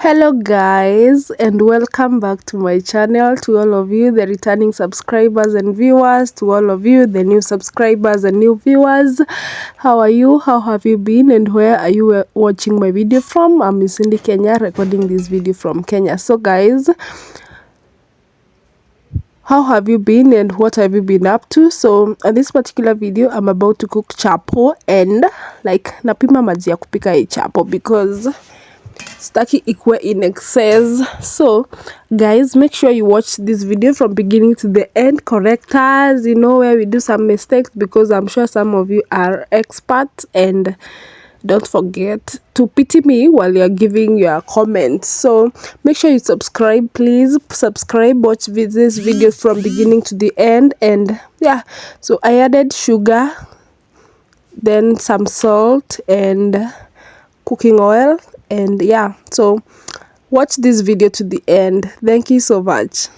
Hello guys, and welcome back to my channel. To all of you the returning subscribers and viewers, to all of you the new subscribers and new viewers, how are you? How have you been, and where are you watching my video from? I'm Miss Cindy Kenya, recording this video from Kenya. So guys, how have you been and what have you been up to? So in this particular video I'm about to cook chapo, and like napima maji ya kupika hii chapo because staki ikue in excess. So guys, make sure you watch this video from beginning to the end. Correct us, you know, where we do some mistakes, because I'm sure some of you are experts, and don't forget to pity me while you're giving your comments. So make sure you subscribe, please subscribe, watch this video from beginning to the end. And yeah, so I added sugar, then some salt and cooking oil, and yeah, so watch this video to the end. Thank you so much.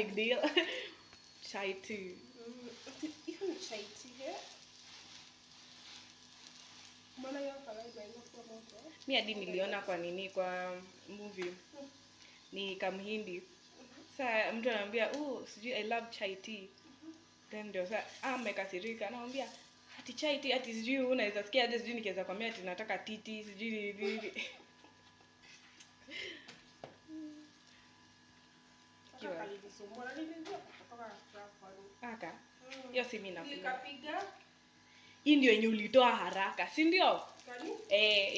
big deal. Chai tea. Even chai tea here. Mbona hiyo kawaida inakuwa moto? Mimi hadi niliona kwa nini kwa movie. Ni Kamhindi. Sasa mtu anamwambia, sijui I love chai tea." Then ndio sasa amekasirika, anamwambia, "Ati chai tea, ati sijui unaweza sikia hadi sijui nikiweza kwambia ati nataka titi, sijui nini." Kiwa alinisumbua, nilijua kutoka kwa aka. Hiyo si mimi napiga. nikapiga. Hii ndio yenye ulitoa haraka, si ndio? Gani?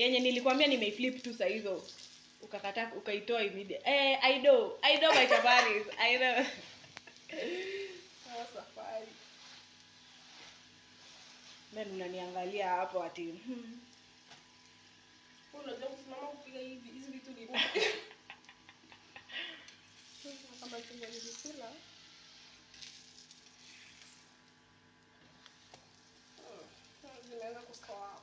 Yenye nilikwambia nimeiflip tu saa hizo. Ukakataa ukaitoa immediate. I know my chapatis. I know. Safari. Then unaniangalia hapo ati unajua kusimama kupiga hizi vitu ni kama kile nilikula. Zimeanza kustoa.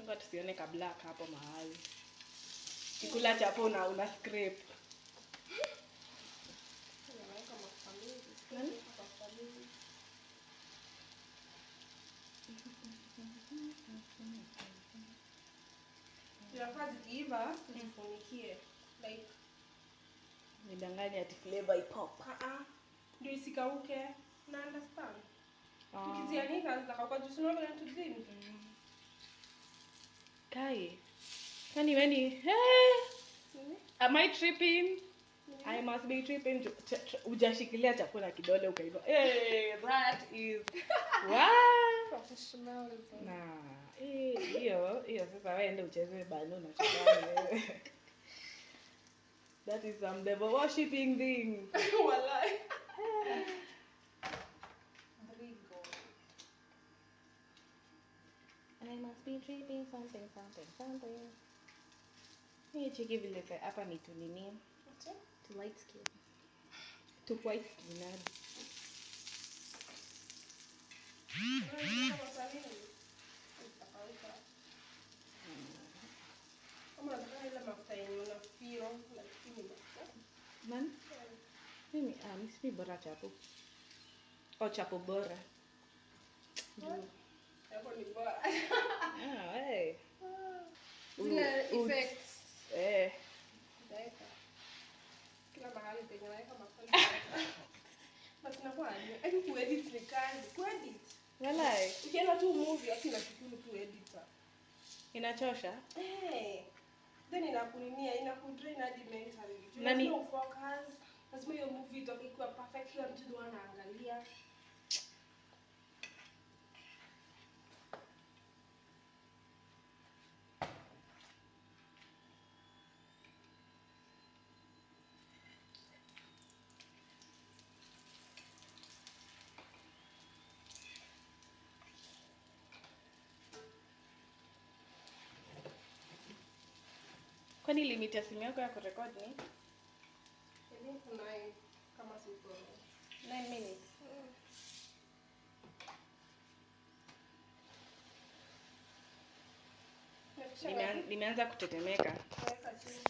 Ngoja tusione ka black hapo mahali. Kikula chapo una scrape. Naweka mafuta mingi. Tunafaa zikiiva tuzifunikie. Like nidanganya ati flavor ipop. Ndio isikauke. Na understand? Tukizianika zitakauka juu sio vile tudini. Kai. Kani weni? Am I tripping? I must be tripping. Ujashikilia chakula kidole ukaiva. That is wow. Professionalism. Na, hiyo sasa wewe ndio ucheze balloon na chakula. That is some devil worshipping thing. Wallahi. I must be tripping something. Hii cheki vile hapa ni tu nini? To light skin. To white skin. Man? Mimi si bora chapo. Chapo bora. Hapo ni bora. Hey. Zile effects. Daika. Kila mahali penye naweka mafuta. Basi nakuwa hadi kuedit ni kazi. Kuedit. Walai. Ukienda tu movie hata inashukuru tu editor. Inachosha? Then inakudrain hadi mentally. Nani focus? Lazima hiyo movie itoke ikiwa perfect, kila mtu ndio anaangalia. Kwani limit ya simu yako ya kurekodi ni? Hivi kuna kama siko 9 minutes. Nimeanza kutetemeka. Weka chini.